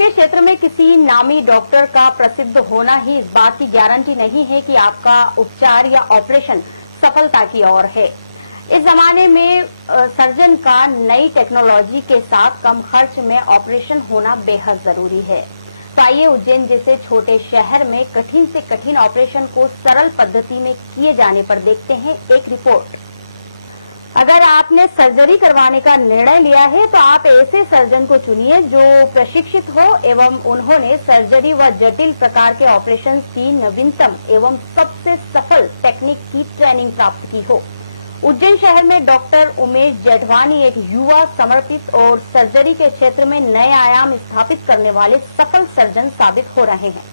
आपके क्षेत्र में किसी नामी डॉक्टर का प्रसिद्ध होना ही इस बात की गारंटी नहीं है कि आपका उपचार या ऑपरेशन सफलता की ओर है। इस जमाने में सर्जन का नई टेक्नोलॉजी के साथ कम खर्च में ऑपरेशन होना बेहद जरूरी है। तो आइए उज्जैन जैसे छोटे शहर में कठिन से कठिन ऑपरेशन को सरल पद्धति में किए जाने पर देखते हैं एक रिपोर्ट। अगर आपने सर्जरी करवाने का निर्णय लिया है तो आप ऐसे सर्जन को चुनिए जो प्रशिक्षित हो एवं उन्होंने सर्जरी व जटिल प्रकार के ऑपरेशन की नवीनतम एवं सबसे सफल टेक्निक की ट्रेनिंग प्राप्त की हो। उज्जैन शहर में डॉक्टर उमेश जेठवानी एक युवा, समर्पित और सर्जरी के क्षेत्र में नए आयाम स्थापित करने वाले सफल सर्जन साबित हो रहे हैं।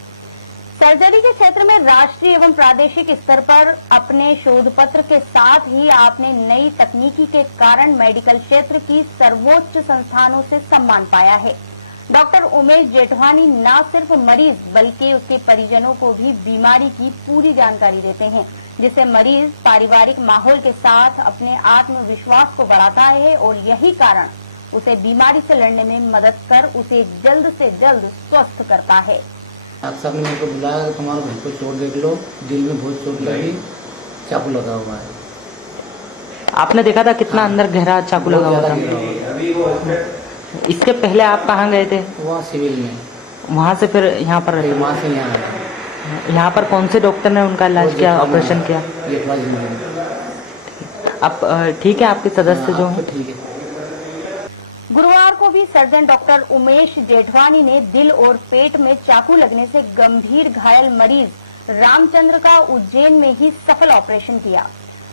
सर्जरी के क्षेत्र में राष्ट्रीय एवं प्रादेशिक स्तर पर अपने शोध पत्र के साथ ही आपने नई तकनीकी के कारण मेडिकल क्षेत्र की सर्वोच्च संस्थानों से सम्मान पाया है। डॉक्टर उमेश जेठवानी न सिर्फ मरीज बल्कि उसके परिजनों को भी बीमारी की पूरी जानकारी देते हैं, जिससे मरीज पारिवारिक माहौल के साथ अपने आत्मविश्वास को बढ़ाता है और यही कारण उसे बीमारी से लड़ने में मदद कर उसे जल्द से जल्द स्वस्थ करता है। डॉक्टर साहब ने मेरे को बुलाया, तुम्हारे घर को चोट देख लो, दिल में बहुत चोट लगी, चाकू लगा हुआ है। आपने देखा था कितना अंदर गहरा चाकू लगा हुआ था? इसके पहले आप कहाँ गए थे? वहाँ सिविल में। वहाँ से फिर यहाँ पर रहे? वहाँ से यहाँ आया। यहाँ पर कौन से डॉक्टर ने उनका इलाज किया, ऑपरेशन किया? अब ठीक है आपके सदस्य जो हैं? ठीक है। गुरुवार को भी सर्जन डॉक्टर उमेश जेठवानी ने दिल और पेट में चाकू लगने से गंभीर घायल मरीज रामचंद्र का उज्जैन में ही सफल ऑपरेशन किया।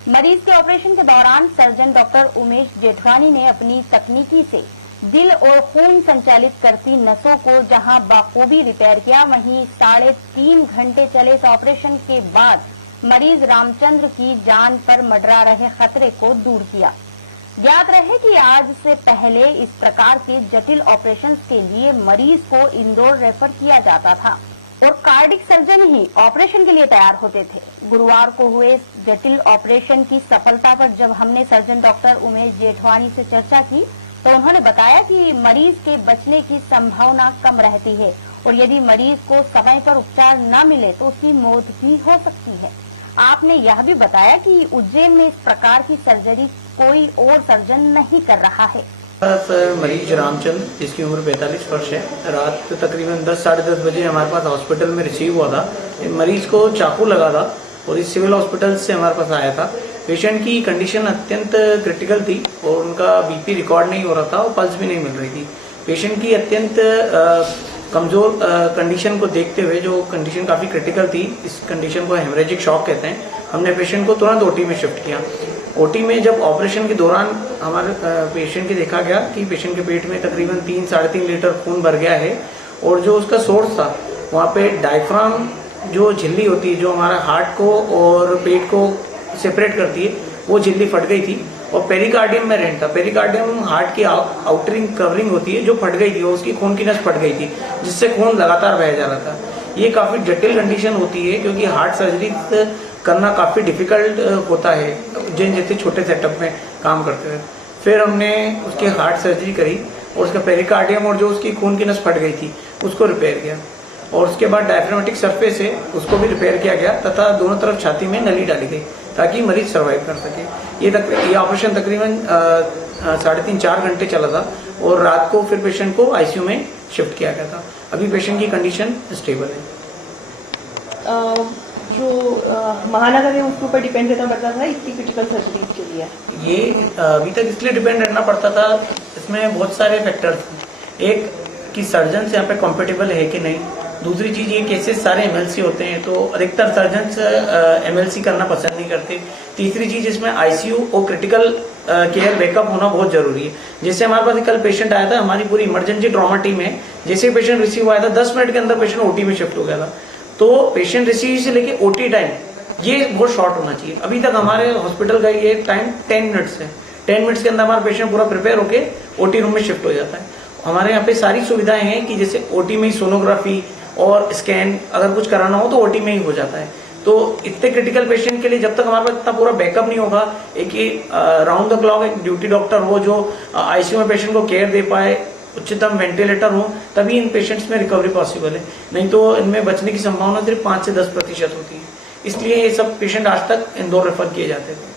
मरीज के ऑपरेशन के दौरान सर्जन डॉक्टर उमेश जेठवानी ने अपनी तकनीकी से दिल और खून संचालित करती नसों को जहां बाखूबी रिपेयर किया, वहीं 3.5 घंटे चले इस ऑपरेशन के बाद मरीज रामचंद्र की जान पर मंडरा रहे खतरे को दूर किया। ज्ञात रहे कि आज से पहले इस प्रकार के जटिल ऑपरेशंस के लिए मरीज को इंदौर रेफर किया जाता था और कार्डिक सर्जन ही ऑपरेशन के लिए तैयार होते थे। गुरुवार को हुए इस जटिल ऑपरेशन की सफलता पर जब हमने सर्जन डॉक्टर उमेश जेठवानी से चर्चा की तो उन्होंने बताया कि मरीज के बचने की संभावना कम रहती है और यदि मरीज को समय पर उपचार न मिले तो उसकी मौत भी हो सकती है। आपने यह भी बताया कि उज्जैन में इस प्रकार की सर्जरी कोई और सर्जन नहीं कर रहा है। मरीज रामचंद्र, जिसकी उम्र 45 वर्ष है, रात तकरीबन 10 साढ़े 10 बजे हमारे पास हॉस्पिटल में रिसीव हुआ था। मरीज को चाकू लगा था और इस सिविल हॉस्पिटल से हमारे पास आया था। पेशेंट की कंडीशन अत्यंत क्रिटिकल थी और उनका बीपी रिकॉर्ड नहीं हो रहा था और पल्स भी नहीं मिल रही थी। पेशेंट की अत्यंत कमजोर कंडीशन को देखते हुए, जो कंडीशन काफी क्रिटिकल थी, इस कंडीशन को हेमरेजिक शॉक कहते हैं, हमने पेशेंट को तुरंत ओटी में शिफ्ट किया। ओटी में जब ऑपरेशन के दौरान हमारे पेशेंट के देखा गया कि पेशेंट के पेट में तकरीबन 3-3.5 लीटर खून भर गया है और जो उसका सोर्स था वहाँ पे डायफ्राम, जो झिल्ली होती है जो हमारा हार्ट को और पेट को सेपरेट करती है, वो झिल्ली फट गई थी और पेरिकार्डियम में रेंट था। पेरिकार्डियम हार्ट की आउटरिंग कवरिंग होती है जो फट गई थी और उसकी खून की नस फट गई थी, जिससे खून लगातार बह जा रहा था। ये काफी जटिल कंडीशन होती है क्योंकि हार्ट सर्जरी करना काफी डिफिकल्ट होता है जिन जैसे छोटे सेटअप में काम करते हुए। फिर हमने उसकी हार्ट सर्जरी करी और उसका पेरिकार्डियम और जो उसकी खून की नस फट गई थी उसको रिपेयर किया और उसके बाद डायफ्रामेटिक सरफेस है उसको भी रिपेयर किया गया तथा दोनों तरफ छाती में नली डाली गई ताकि मरीज सर्वाइव कर सके। ये ऑपरेशन तकरीबन 3.5-4 घंटे चला था और रात को फिर पेशेंट को आईसीयू में शिफ्ट किया गया था। अभी पेशेंट की कंडीशन स्टेबल है। जो महानगर है उसके ऊपर डिपेंड रहना पड़ता था इतनी क्रिटिकल सर्जरी के लिए? ये अभी तक इसलिए डिपेंड रहना पड़ता था, इसमें बहुत सारे फैक्टर्स थे। एक कि सर्जन यहाँ पे कॉम्पिटेबल है कि नहीं, दूसरी चीज ये केसेस सारे एमएलसी होते हैं तो अधिकतर सर्जन एमएलसी करना पसंद नहीं करते। तीसरी चीज इसमें आईसीयू और क्रिटिकल केयर बैकअप होना बहुत जरूरी है। जैसे हमारे पास कल पेशेंट आया था, हमारी पूरी इमरजेंसी ट्रॉमा टीम है, जैसे पेशेंट रिसीव आया था 10 मिनट के अंदर पेशेंट ओटी में शिफ्ट हो गया था। तो पेशेंट रिसीव से लेके ओटी टाइम ये बहुत शॉर्ट होना चाहिए। अभी तक हमारे हॉस्पिटल का ये टाइम 10 मिनट्स है। 10 मिनट्स के अंदर हमारा पेशेंट पूरा प्रिपेयर होके ओटी रूम में शिफ्ट हो जाता है। हमारे यहाँ पे सारी सुविधाएं हैं कि जैसे ओटी में ही सोनोग्राफी और स्कैन अगर कुछ कराना हो तो ओटी में ही हो जाता है। तो इतने क्रिटिकल पेशेंट के लिए जब तक हमारे पास इतना पूरा बैकअप नहीं होगा, एक राउंड द क्लॉक एक ड्यूटी डॉक्टर हो जो आईसीयू में पेशेंट को केयर दे पाए, उच्चतम वेंटिलेटर हो, तभी इन पेशेंट्स में रिकवरी पॉसिबल है, नहीं तो इनमें बचने की संभावना सिर्फ 5 से 10% होती है। इसलिए ये सब पेशेंट आज तक इंदौर रेफर किए जाते थे।